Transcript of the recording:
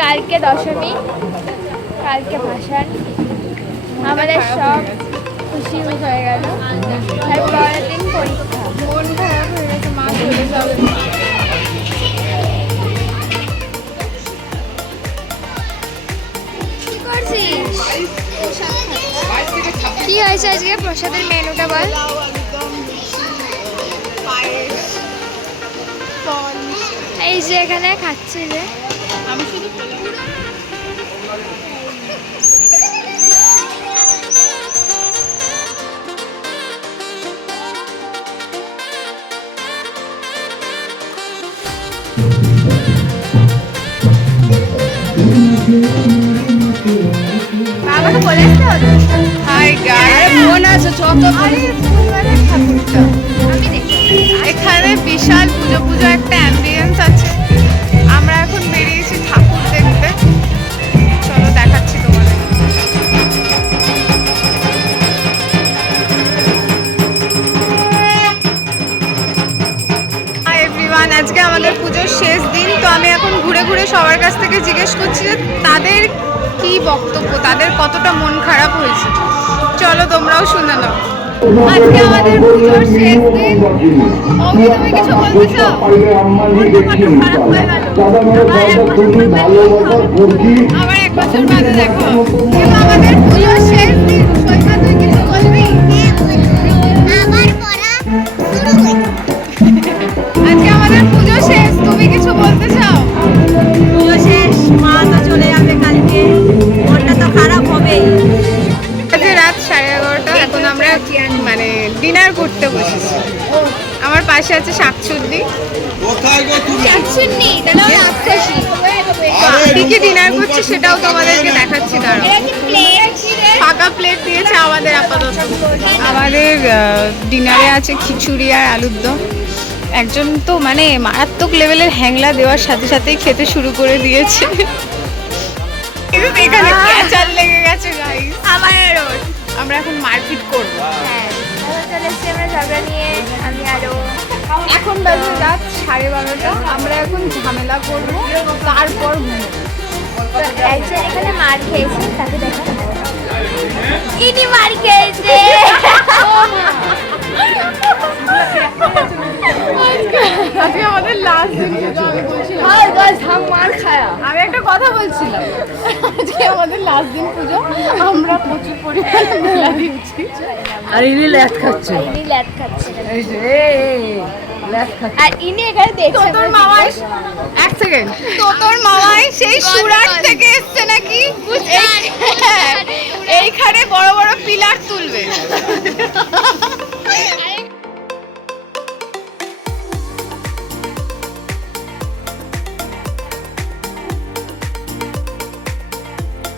কালকে দশমী, কালকে ভাসান, আমাদের সব খুশি হয়ে গেল। আর পরের দিন পরীক্ষা, মন খারাপ হয়ে গেছে, মা চলে যাবে। কি করছিস? কি হয়েছে আজকে প্রসাদের মেনুটা বল। এই যে এখানে খাচ্ছি যে আমি শুধু বাবাকে বলে আসতে হবে। হাই গাইস, মন আছে যত ঠাকুরটা আমি দেখি। এখানে বিশাল পুজো পুজো একটা অ্যাম্বিয়েন্স আছে। আমরা এখন বেরিয়েছি ঠাকুর দেখতে, চলো দেখাচ্ছি তোমাদের। হাই এভরিওয়ান, আজকে আমাদের পুজোর শেষ দিন। তো আমি এখন ঘুরে ঘুরে সবার কাছ থেকে জিজ্ঞেস করছি যে তাদের কি বক্তব্য, তাদের কতটা মন খারাপ হয়েছে। চলো তোমরাও শুনে নাও। আজকে আমাদের পুজোর শেষ দিন। ওমি, তুমি কিছু বলতে চাও? আবার 1 বছর বাদে দেখো। কিন্তু আমাদের পুজোর শেষ দিন। সৈকত, তুই কিছু বলবি? আজকে আমাদের পুজো শেষ, তুমি কিছু বলতে চাও? পুজো শেষ, মা তো চলে যাবে কালকে, মনটা তো খারাপ হবেই। রাত 11:30, এখন আমরা মানে ডিনার করতে বসেছি। আমার পাশে আছে শাকচুন্নি। কি কি ডিনার করছি সেটাও তোমাদেরকে দেখাচ্ছি। ফাঁকা প্লেট দিয়েছে আমাদের আপাতত। আমাদের ডিনারে আছে খিচুড়ি আর আলুর দম। একজন তো মানে মারাত্মক লেভেলের হ্যাংলা দেওয়ার সাথে সাথেই খেতে শুরু করে দিয়েছে। এখানে ক্যাচার লেগে গেছে গাইস। আমরা এখন মারপিট করবো। আমরা ঝগড়া নিয়ে আমি আরো। এখন বাজে রাত 12:30। আমরা এখন ঝামেলা করবো, তারপর একজন এখানে মার খেয়েছে, তাকে দেখা ইনি মার খেয়েছে। আজকে আমাদের লাস্ট দিন। আমি একটা কথা বলছিলাম, আজকে আমাদের লাস্ট দিন পুজো। আমরা প্রচুর পরিমাণে মেলা দিচ্ছি। আর ইনি ল্যাট খাচ্ছে, আর ইনি এখানে দেখছে। তোর মামাই, এক সেকেন্ড, তোর মামাই সেই সুরাট থেকে এসছে